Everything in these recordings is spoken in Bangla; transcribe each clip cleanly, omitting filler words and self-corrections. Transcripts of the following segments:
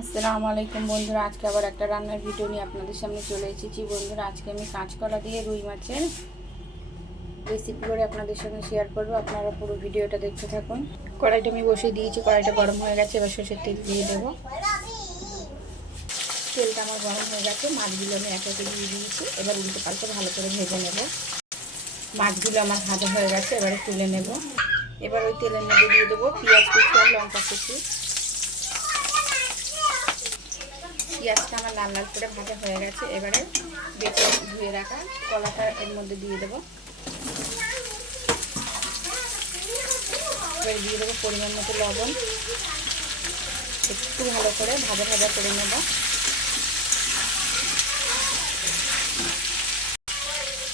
আসসালামু আলাইকুম বন্ধুরা, আজকে আবার একটা রান্নার ভিডিও নিয়ে আপনাদের সামনে চলে এসেছি। বন্ধুরা, আজকে আমি কাঁচকলা দিয়ে রুই মাছের রেসিপি করে আপনাদের সঙ্গে শেয়ার করব। আপনারা পুরো ভিডিওটা দেখতে থাকুন। কড়াইটা আমি বসিয়ে দিয়েছি, কড়াইটা গরম হয়ে গেছে। এবার সর্ষের তেল দিয়ে দেবো। তেলটা আমার গরম হয়ে গেছে, মাছগুলো আমি এক একে দিয়ে দিয়েছি। এবার উল্টে পাল্টে ভালো করে ভেজে নেব। মাছগুলো আমার ভাজা হয়ে গেছে, এবারে তুলে নেব। এবার ওই তেলের মধ্যে দিয়ে দেবো পেঁয়াজ কুচি আর লঙ্কা কুচি। পেঁয়াজটা আমার লাল লাল করে ভাজা হয়ে গেছে। এবারে বেটে ধুয়ে রাখা কলাটা এর মধ্যে দিয়ে দেবো। এবারে দিয়ে দেবো পরিমাণ মতো লবণ। একটু ভালো করে ভাজা ভাজা করে নেব।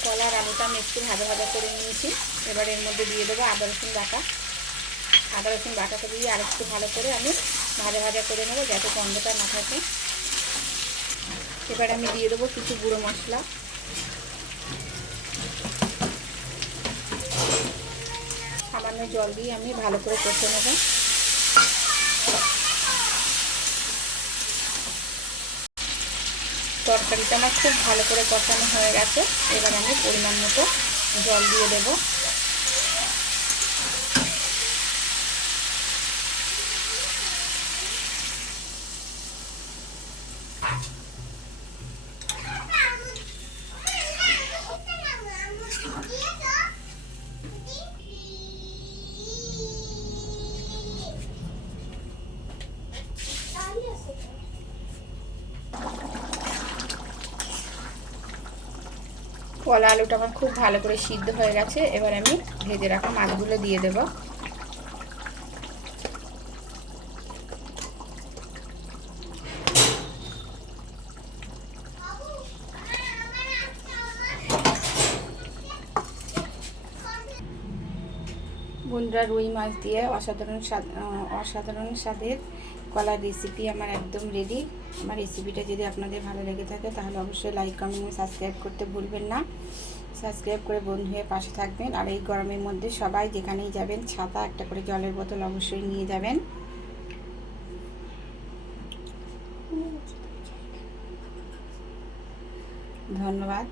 কলার আলুটা আমি একটু ভাজা ভাজা করে নিয়েছি। এবার এর মধ্যে দিয়ে দেবো আদা রসুন বাটা। আদা রসুন বাটাটা দিয়ে আরেকটু ভালো করে আমি ভাজা ভাজা করে নেবো, যাতে গন্ধটা না থাকে। এবার আমি দিয়ে দেবো কিছু গুঁড়ো মশলা। সামান্য জল দিয়ে আমি ভালো করে কষে নেব। তরকারিটা আমার খুব ভালো করে কষানো হয়ে গেছে। এবার আমি পরিমাণ মতো জল দিয়ে দেবো। কলা আলুটা আমার খুব ভালো করে সিদ্ধ হয়ে গেছে। এবার আমি ভেজে রাখা মাছগুলো দিয়ে দেব। বন্ধুরা, রুই মাছ দিয়ে অসাধারণ স্বাদের কলার রেসিপি আমার একদম রেডি। আমার রেসিপিটা যদি আপনাদের ভালো লেগে থাকে তাহলে অবশ্যই লাইক কমেন্ট সাবস্ক্রাইব করতে ভুলবেন না। সাবস্ক্রাইব করে বন্ধু হয়ে পাশে থাকবেন। আর এই গরমের মধ্যে সবাই যেখানেই যাবেন ছাতা একটা করে জলের বোতল অবশ্যই নিয়ে যাবেন। ধন্যবাদ।